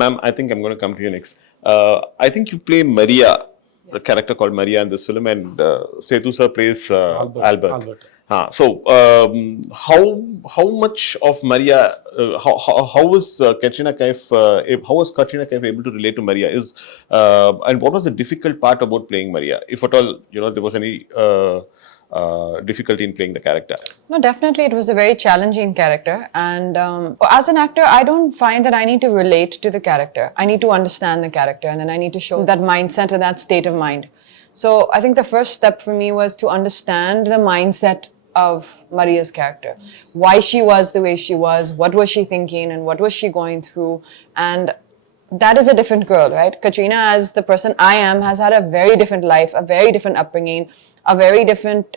Ma'am, I think I'm going to come to you next. I think you play Maria, the character called Maria in this film, and Sethu sir plays Albert. So how much of Maria, how was Katrina Kaif, how was Katrina Kaif able to relate to Maria? And what was the difficult part about playing Maria, if at all there was any difficulty in playing the character? No, definitely it was a very challenging character, and as an actor I don't find that I need to relate to the character. I need to understand the character, and then I need to show that mindset and that state of mind. So I think the first step for me was to understand the mindset of Maria's character, why she was the way she was, what was she thinking, and what was she going through. And that is a different girl, right? Katrina, as the person I am, has had a very different life, a very different upbringing, a very different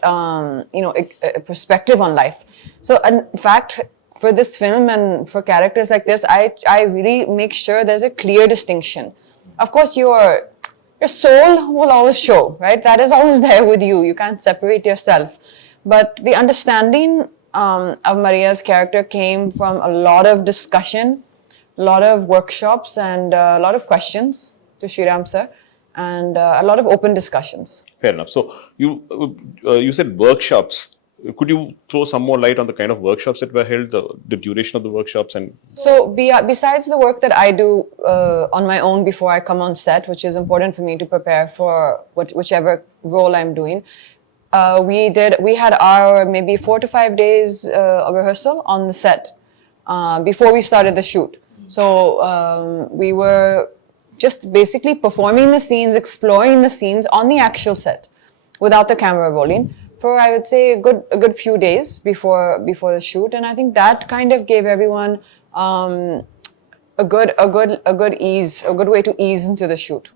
perspective on life. So in fact, for this film and for characters like this, I really make sure there's a clear distinction. Of course, your soul will always show, right? That is always there with you. You can't separate yourself. But the understanding of Maria's character came from a lot of discussion, a lot of workshops, and a lot of questions to Sriram sir, and a lot of open discussions. Fair enough. So you said workshops. Could you throw some more light on the kind of workshops that were held, the duration of the workshops? And so besides the work that I do on my own before I come on set, which is important for me to prepare for whichever role I'm doing, we had our maybe 4 to 5 days of rehearsal on the set before we started the shoot. So we were just basically performing the scenes, exploring the scenes on the actual set without the camera rolling for, I would say, a good few days before the shoot. And I think that kind of gave everyone a good way to ease into the shoot.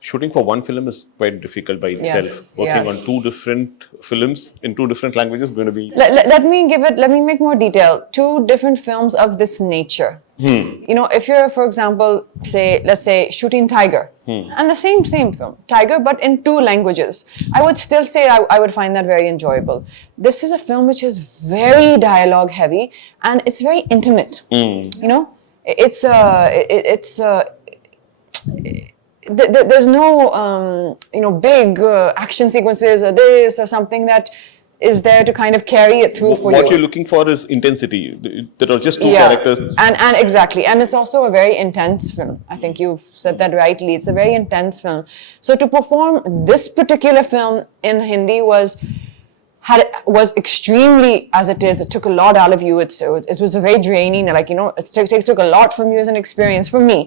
Shooting for one film is quite difficult by itself. Yes, Working on 2 different films in 2 different languages is going to be. Let me make more detail. 2 different films of this nature. If you're, for example, let's say shooting Tiger, and the same film, Tiger, but in 2 languages, I would still say I would find that very enjoyable. This is a film which is very dialogue heavy, and it's very intimate. There's no big action sequences or this or something that is there to kind of carry it through for you. What you're looking for is intensity. There are just 2 characters. And exactly. And it's also a very intense film. I think you've said that rightly. It's a very intense film. So to perform this particular film in Hindi was extremely, as it is, it took a lot out of you. It was a very draining, it took a lot from you as an experience for me.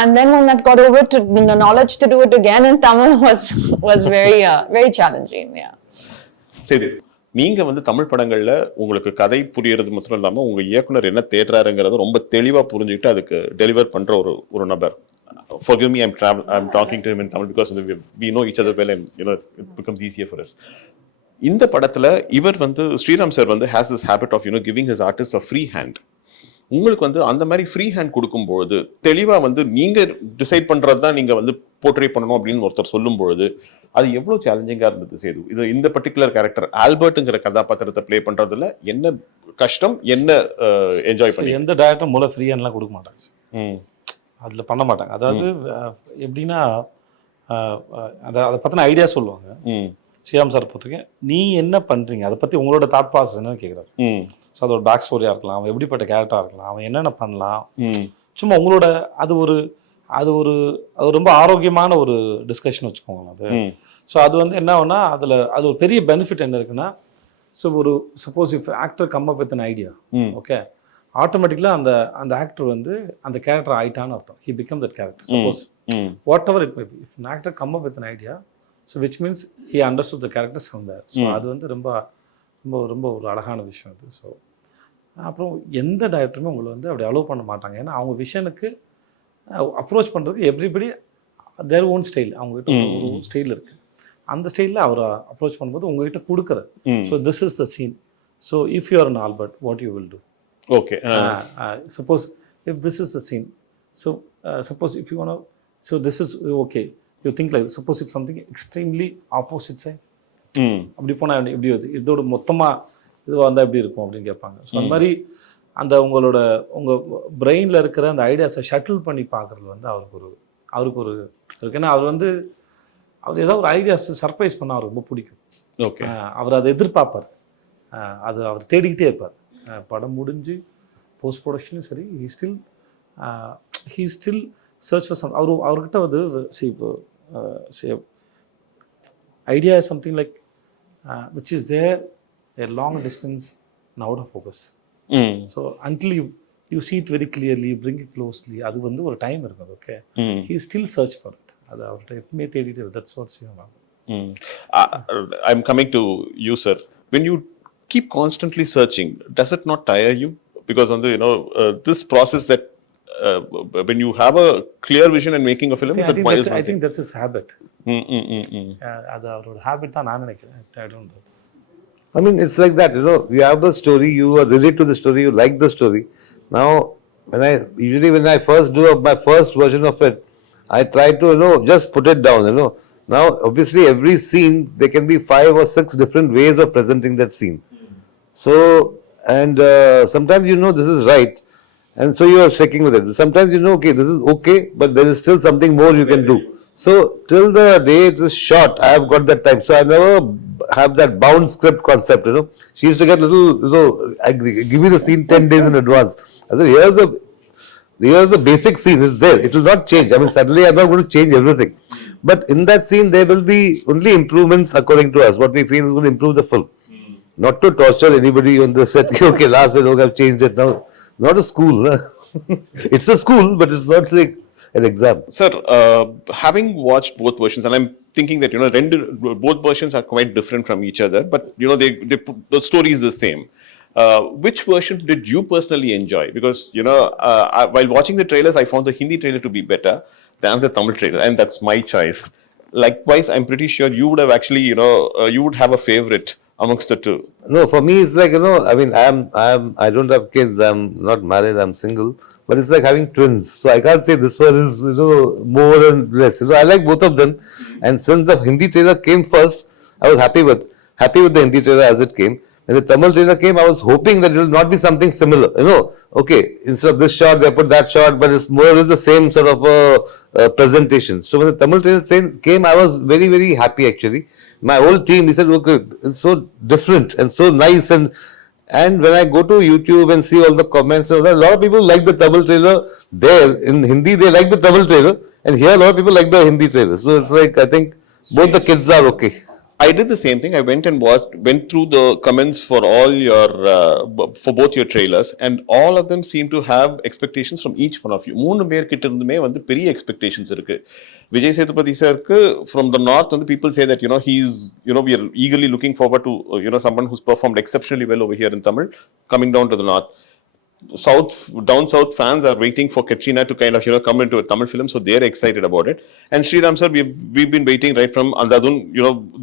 And then when that got over to the knowledge to do it again in Tamil was very challenging. Yeah. சரி, நீங்க தமிழ் படங்கள்ல உங்களுக்கு கதை புரியறது மட்டும் இல்லாம உங்க இயக்குனர் என்ன தேடுறாருங்கறத ரொம்ப தெளிவா புரிஞ்சுக்கிட்டு அதுக்கு டெலிவர் பண்ற ஒரு நபர். Forgive me, I'm talking to him in Tamil because we know each other well, and it becomes easier for us. இந்த படத்துல இவர் Sriram sir has this habit of giving his artists a free hand. உங்களுக்கு அந்த மாதிரி free hand கொடுக்கும்போது தெளிவா நீங்க decide பண்றதுதான் நீங்க போர்ட்ரே பண்ணணும் அப்படின்னு ஒருத்தர் சொல்லும் பொழுது அது எவ்வளவு சேலஞ்சிங்கா இருந்தது சேது? இது இந்த பர்டிகுலர் கேரக்டர் ஆல்பர்ட்ங்கிற கதாபாத்திரத்தை பிளே பண்றதுல என்ன கஷ்டம், என்ன என்ஜாய் பண்ணி? எந்த டைரக்டரும் மூல ஃப்ரீ ஹேண்ட்லாம் கொடுக்க மாட்டாங்க, அதுல பண்ண மாட்டாங்க. அதாவது எப்படின்னா அதை பத்தின ஐடியா சொல்லுவாங்க. ஸ்ரீராம் சார் பொறுத்தவரைக்கும் நீ என்ன பண்றீங்க, அதை பத்தி உங்களோட தாட் ப்ராசஸ் என்னன்னு கேட்குறாரு. ஸோ அது ஒரு பேக் ஸ்டோரியாக இருக்கலாம், அவன் எப்படிப்பட்ட கேரக்டராக இருக்கலாம், அவன் என்னென்ன பண்ணலாம், சும்மா உங்களோட அது ரொம்ப ஆரோக்கியமான ஒரு டிஸ்கஷன் வச்சுக்கோங்க அது. ஸோ அது என்ன ஆகுனா அதில் அது ஒரு பெரிய பெனிஃபிட் என்ன இருக்குன்னா, so suppose if actor come up with an idea, okay, ஆட்டோமேட்டிக்கலாக அந்த ஆக்டர் அந்த கேரக்டர் ஆயிட்டான்னு அர்த்தம். He become that character. Suppose whatever it may be, if an actor come up with an idea, so which means he understood the characters from there. So அது ரொம்ப ரொம்ப ரொம்ப ஒரு அழகான விஷயம் அது. ஸோ அப்புறம் எந்த டைரக்டருமே உங்களை அப்படி அலோவ் பண்ண மாட்டாங்க. ஏன்னா அவங்க விஷனுக்கு அப்ரோச் பண்ணுறதுக்கு எவ்ரிபடி தேர் ஓன் ஸ்டைல், அவங்ககிட்ட ஒரு ஸ்டைல் இருக்குது. அந்த ஸ்டைலில் அவரை அப்ரோச் பண்ணும்போது உங்ககிட்ட கொடுக்குறது. So this is the scene. So if you are an Albert, what you will do? Okay, suppose if this is the scene, so suppose if you want, so this is okay, you think like suppose if something extremely opposite side, அப்படி போனால் எப்படி வருது, இதோட மொத்தமாக இது வந்தால் எப்படி இருக்கும் அப்படின்னு கேட்பாங்க. ஸோ அந்த மாதிரி அந்த உங்கள் பிரெயினில் இருக்கிற அந்த ஐடியாஸை ஷட்டில் பண்ணி பார்க்குறது வந்து அவருக்கு ஏன்னா அவர் ஏதாவது ஒரு ஐடியாஸ் சர்ப்ரைஸ் பண்ண அவருக்கு ரொம்ப பிடிக்கும். ஓகே. அவர் அதை எதிர்பார்ப்பார். அவர் தேடிக்கிட்டே இருப்பார். படம் முடிஞ்சு போஸ்ட் ப்ரொடக்ஷனும் சரி, he still search for some. அவர்கிட்ட வந்து idea is something like which is there a long distance and out of focus. So until you see it very clearly, you bring it closely, அது வந்து ஒரு time இருக்குது. Okay, he still search for it. அது அவர்கிட்ட எப்பவுமே தேடிட்டு. That's what's I'm coming to you, sir. When you keep constantly searching, does it not tire you? Because this process that when you have a clear vision and making a film, I think that's his habit. அது அவரோட habit தான் நான் நினைக்கிறேன். I don't know. I mean, it's like that, you have a story, you relate to the story, you like the story. Now, when I first do my first version of it, I try to, just put it down, Now, obviously, every scene, there can be 5 or 6 different ways of presenting that scene. So, and sometimes this is right, and so you are sticking with it. Sometimes okay, this is okay, but there is still something more you can do. So till the day it is shot, I have got that time. So I never have that bound script concept. She used to get little. I give you the scene 10 days in advance. I said, here's the basic scene. It's there. It will not change. I mean, suddenly I'm not going to change everything. But in that scene, there will be only improvements according to us. What we feel is going to improve the film. Not to torture anybody on the set. Okay, last minute, I've changed it now. Not a school. It's a school, but it's not like an exam. Sir, having watched both versions, and I'm thinking that both versions are quite different from each other, but the story is the same. Which version did you personally enjoy? Because while watching the trailers, I found the Hindi trailer to be better than the Tamil trailer, and that's my choice. Likewise, I'm pretty sure you would have actually, you would have a favorite amongst the two. No, for me it's like I mean, I don't have kids. I'm not married. I'm single. But it's like having twins. So I can't say this one is, more and less. I like both of them. And since the Hindi trailer came first, I was happy with the Hindi trailer as it came. When the Tamil trailer came, I was hoping that it will not be something similar. Okay, instead of this shot, they put that shot, but it's more or less the same sort of presentation. So when the Tamil trailer came, I was very, very happy actually. My whole team, he said, okay, it's so different and so nice. And when I go to YouTube and see all the comments, a lot of people like the Tamil trailer there. In Hindi, they like the Tamil trailer. And here, a lot of people like the Hindi trailer. So it's like, I think both the kids are okay. I did the same thing. I went and went through the comments for for both your trailers, and all of them seem to have expectations from each one of you. 3 பேர் கிட்ட இருந்துமே வந்து பெரிய expectations இருக்கு. Vijay Sethupathi sir from the north, people say that he's we are eagerly looking forward to someone who's performed exceptionally well over here in Tamil coming down to the north. Down south fans are waiting for Katrina to kind of come into a Tamil film, so they're excited about it. And Sriram sir, we've been waiting right from Andadun,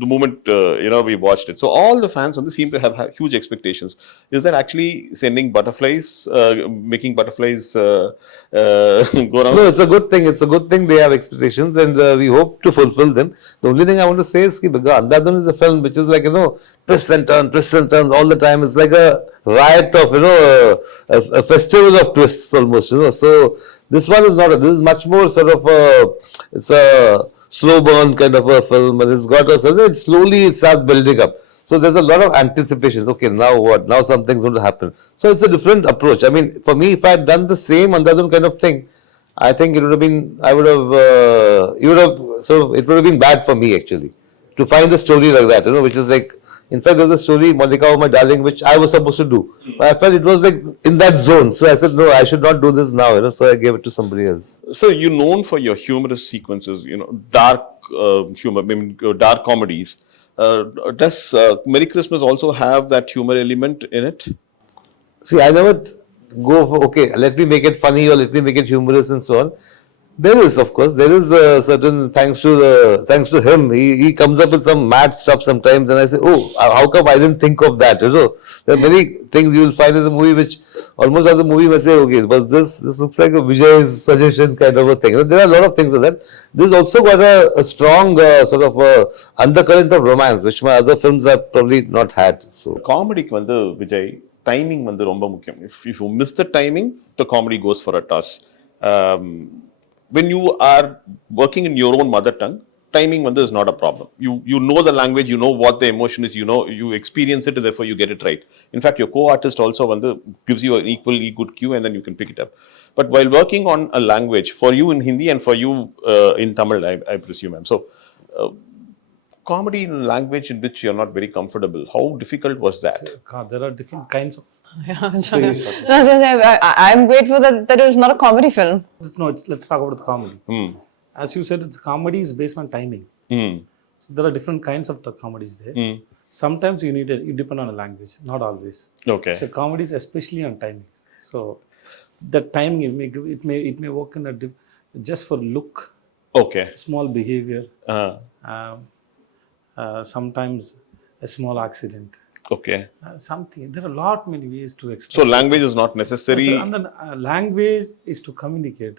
the moment we watched it. So all the fans seem to have huge expectations. Is that actually sending butterflies, making butterflies go around? No, it's a good thing. It's a good thing they have expectations, and we hope to fulfill them. The only thing I want to say is that Andadun is a film which is like twists and turns all the time. It's like a riot of a festival of twists almost. So this one is not. This is much more sort of it's a slow burn kind of a film, and it's got it slowly starts building up. So there's a lot of anticipation. Okay, now what? Now something's going to happen. So it's a different approach. I mean, for me, if I had done the same Andadun kind of thing, I think it would have been. It would have been bad for me actually to find a story like that. Which is like. In fact, there was a story, Monica, oh my darling, which I was supposed to do. But I felt it was like in that zone. So I said, no, I should not do this now, So I gave it to somebody else. So you're known for your humorous sequences, dark humor, dark comedies. Does Merry Christmas also have that humor element in it? See, I never go for, okay, let me make it funny or let me make it humorous and so on. There is, of course, there is a certain, thanks to him, he comes up with some mad stuff sometimes, and I say, oh, how come I didn't think of that, There are many things you will find in the movie which almost as the movie may say, okay, but this looks like a Vijay's suggestion kind of a thing. There are a lot of things in that. This also got a strong sort of undercurrent of romance, which my other films have probably not had. So comedy Vijay timing வந்து ரொம்ப முக்கியம். If you miss the timing, the comedy goes for a toss. When you are working in your own mother tongue, timing வந்து is not a problem. You know the language, you know what the emotion is, you experience it, therefore you get it right. In fact, your co-artist also வந்து gives you an equally good cue and then you can pick it up. But while working on a language, for you in Hindi and for you in Tamil, I presume, so comedy in a language in which you're not very comfortable, how difficult was that? There are different kinds of. I'm grateful that that is not a comedy film. Let's talk about the comedy. As you said, the comedy is based on timing. So there are different kinds of comedies there. Sometimes you depend on a language, not always. Okay. So comedies especially on timing. So the timing it may work in just for look, Okay. small behavior, sometimes a small accident, Okay. something. There are many ways to express. So language is not necessary. And then language is to communicate,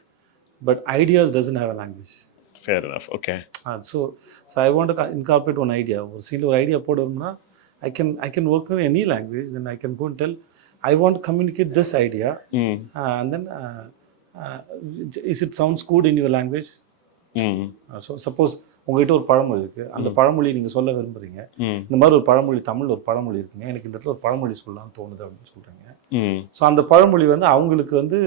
but ideas doesn't have a language. Fair enough. Okay. So I want to incorporate one idea. ஒரு சில ஒரு idea போடணும்னா I can work with any language. Then I can go and tell I want to communicate this idea, and then is it sounds good in your language? So suppose உங்ககிட்ட ஒரு பழமொழி இருக்கு, அந்த பழமொழி நீங்க சொல்ல விரும்புறீங்க, இந்த மாதிரி ஒரு பழமொழி தமிழ்ல ஒரு பழமொழி இருக்குங்க, எனக்கு இந்த இடத்துல ஒரு பழமொழி சொல்லலாம்னு தோணுது அப்படின்னு சொல்றீங்க. ஸோ அந்த பழமொழி வந்து அவங்களுக்கு வந்து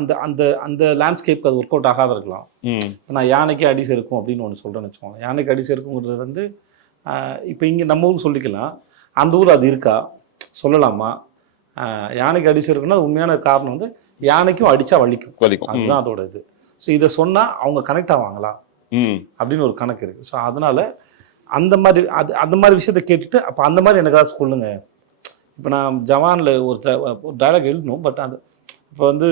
அந்த அந்த அந்த லேண்ட்ஸ்கேப்க்கு அது ஒர்க் அவுட் ஆகாத இருக்கலாம். நான் யானைக்கு அடி செருக்கும் அப்படின்னு ஒன்று சொல்கிறேன்னு வச்சுக்கோங்க. யானைக்கு அடி செருக்குங்கிறது வந்து இப்போ இங்கே நம்ம ஊருக்கு சொல்லிக்கலாம், அந்த ஊர் அது இருக்கா சொல்லலாமா? யானைக்கு அடி செருக்குன்னா உண்மையான காரணம் வந்து யானைக்கும் அடித்தா வலிக்கும், அதுதான் அதோட இது. ஸோ இதை சொன்னால் அவங்க கனெக்ட் ஆவாங்களா அப்படின்னு ஒரு கணக்கு இருக்குது. ஸோ அதனால் அந்த மாதிரி விஷயத்தை கேட்டுட்டு அப்போ அந்த மாதிரி எனக்காக சொல்லுங்க. இப்போ நான் ஜவானில் ஒரு டயலாக் எழுதணும், பட் அது இப்போ வந்து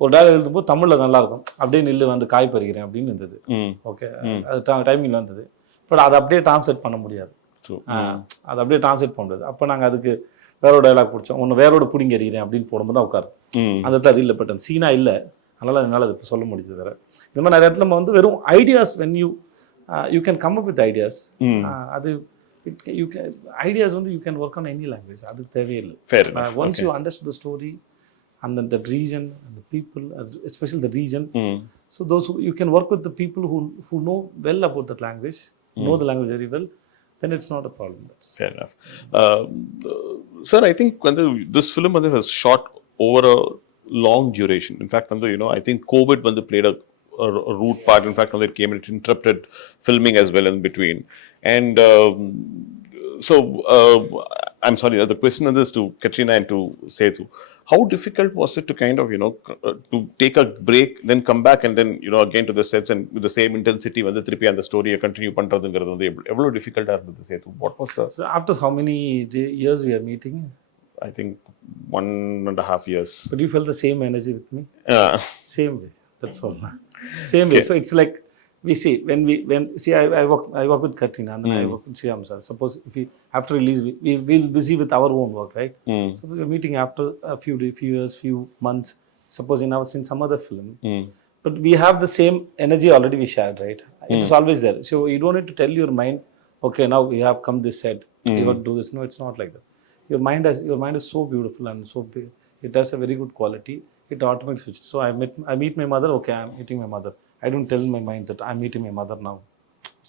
ஒரு டயலாக் எழுதும்போது தமிழில் நல்லாயிருக்கும், அப்படியே நில்லு வந்து காய் பறிக்கிறேன் அப்படின்னு இருந்தது. ஓகே, அது டைமிங்கில் வந்தது. பட் அதை அப்படியே டிரான்ஸ்லேட் பண்ண முடியாது, அதை அப்படியே டிரான்ஸ்லேட் பண்ண முடியாது. அப்போ நாங்கள் அதுக்கு வேறோட டயலாக் பிடிச்சோம், ஒன்று வேறோட பிடிங்க எறிகிறேன் அப்படின்னு போடும்போது தான் உட்காரு அந்த இடத்துல அது இல்லை. பட் அந்த சீனா இல்லை, அதனால் என்னால் அது இப்போ சொல்ல முடியுது. வேறு இந்த மாதிரி நிறைய இடத்துல நம்ம வந்து வெறும் ideas, when you can come up with ideas, அது ideas வந்து you can work on any language, அது தேவையில்லை. Once you understand the story and then the region and the people, especially the region, so those you can work with the people who know well about that language, know the language very well, then it's not a problem. Fair enough. Sir, I think when this film was shot over a long duration. In fact, I think COVID played a root part. In fact, it came and it interrupted filming as well in between. And so I'm sorry, the question is to Katrina and to Sethu. How difficult was it to kind of, to take a break, then come back and then, again to the sets and with the same intensity, when the thiruppi and the story continue பண்றதுங்கிறது வந்து எவ்வளவு difficult-ஆ இருந்தது Sethu? What was the... So after how many years we are meeting? I think 1.5 years. But you felt the same energy with me? Yeah. Same way, that's all. Same way. So it's like, we see I work with Katrina and then I work with Shyam sir. Suppose if we after release we'll busy with our own work, right? So we are meeting after a few years, few months. Suppose in some other film, but we have the same energy already we shared, right? It is always there. So you don't need to tell your mind, okay, now we have come this set, you have to do this. No, it's not like that. Your mind is so beautiful and so big. It has a very good quality. It automatically switches. So I meet my mother. Okay, I'm meeting my mother. I don't tell my mind that I'm meeting my mother now.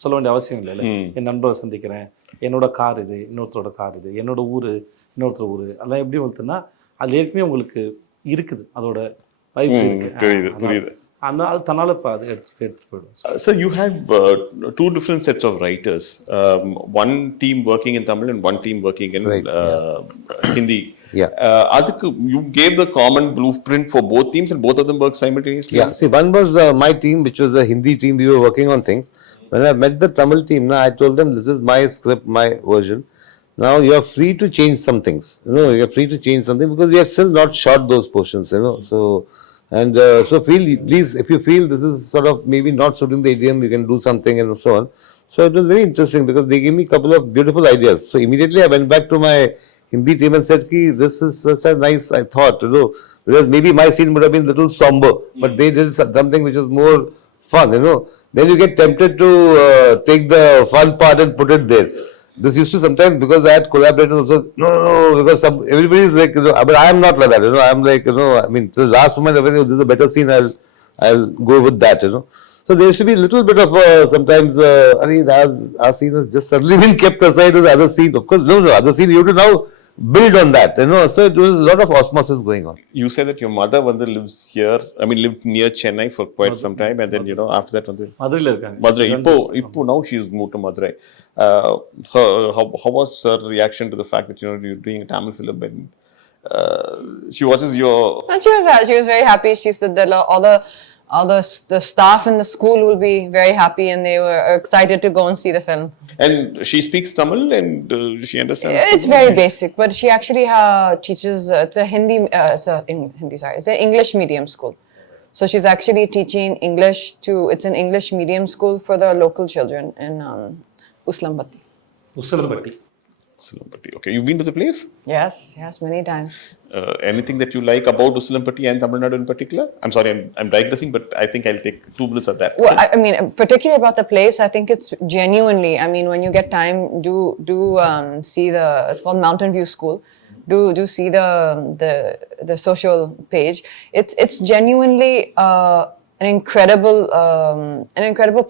சொல்ல வேண்டிய அவசியம் இல்லை. என் நண்பரை சந்திக்கிறேன், என்னோட car இது, இன்னொருத்தரோட car இது, என்னோட ஊர், இன்னொருத்தர் ஊர், அதெல்லாம் எப்படி வந்துன்னா அது ஏற்கனவே உங்களுக்கு இருக்குது, அதோட வைப்ஸ் இருக்கு. அது தன்னால இப்போ அது எடுத்துட்டு போயிடும். So you have two different sets of writers. One team working in Tamil and one team working in Hindi. Yeah. You gave the common blueprint for both teams and both of them worked simultaneously? Yeah, see, one was my team, which was the Hindi team. We were working on things. When I met the Tamil team, I told them, this is my script, my version. Now you are free to change some things. You are free to change something because we have still not shot those portions, So, and so please, if you feel this is sort of maybe not suiting the idiom, you can do something and so on. So it was very interesting because they gave me a couple of beautiful ideas. So immediately I went back to my Hindi team and said, this is such a nice, I thought, because maybe my scene would have been a little somber, but they did something which is more fun, Then you get tempted to take the fun part and put it there. this used to sometimes, because I had collaborated also, no, because everybody is like, but I am not like that, I'm like, I mean, to the last moment, everything, this is a better scene, I'll go with that, So there used to be a little bit of sometimes, I mean, as our scene has just suddenly been kept aside as other scene. Of course, no, other scene, you have to now build on that, So it was a lot of osmosis going on. You say that your mother lives here, lived near Chennai for quite some time, and then, after that, மதுரையில் இருக்காங்க. Madurai. Now she's moved to Madurai. How was her reaction to the fact that, you're doing a Tamil film and she watches your... And she was very happy. She said that all the staff in the school will be very happy, and they were excited to go and see the film. And she speaks Tamil and she understands. It's very basic, but she actually teaches. It's a Hindi. It's an English medium school. So she's actually teaching English it's an English medium school for the local children in Uslampati. Usilampatti. Okay, you've been to the place? Yes, many times. Anything that you like about Usilampatti and Tamil Nadu in particular? I'm sorry, I'm digressing, but I think I'll take 2 minutes of that. Well, I mean, particularly about the place, I think it's genuinely, I mean, when you get time, do see it's called Mountain View School. Do see the social page. It's genuinely an incredible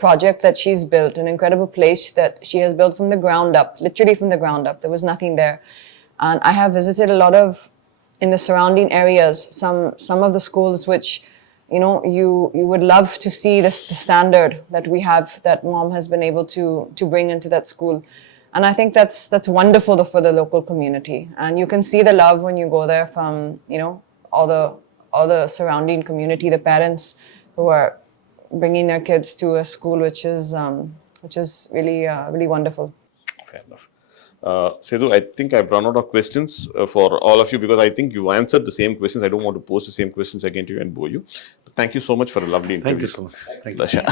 project that she's built, an incredible place that she has built from the ground up, literally from the ground up. There was nothing there. And I have visited a lot of, in the surrounding areas, some of the schools which, you would love to see the standard that we have, that mom has been able to bring into that school. And I think that's wonderful for the local community. And you can see the love when you go there from, all the surrounding community, the parents who are bringing their kids to a school which is really, really wonderful. Fair enough. Sethu, I think I've run out of questions for all of you, because I think you answered the same questions. I don't want to pose the same questions again to you and bore you. But thank you so much for a lovely interview. Thank you so much. Thank you. Pleasure.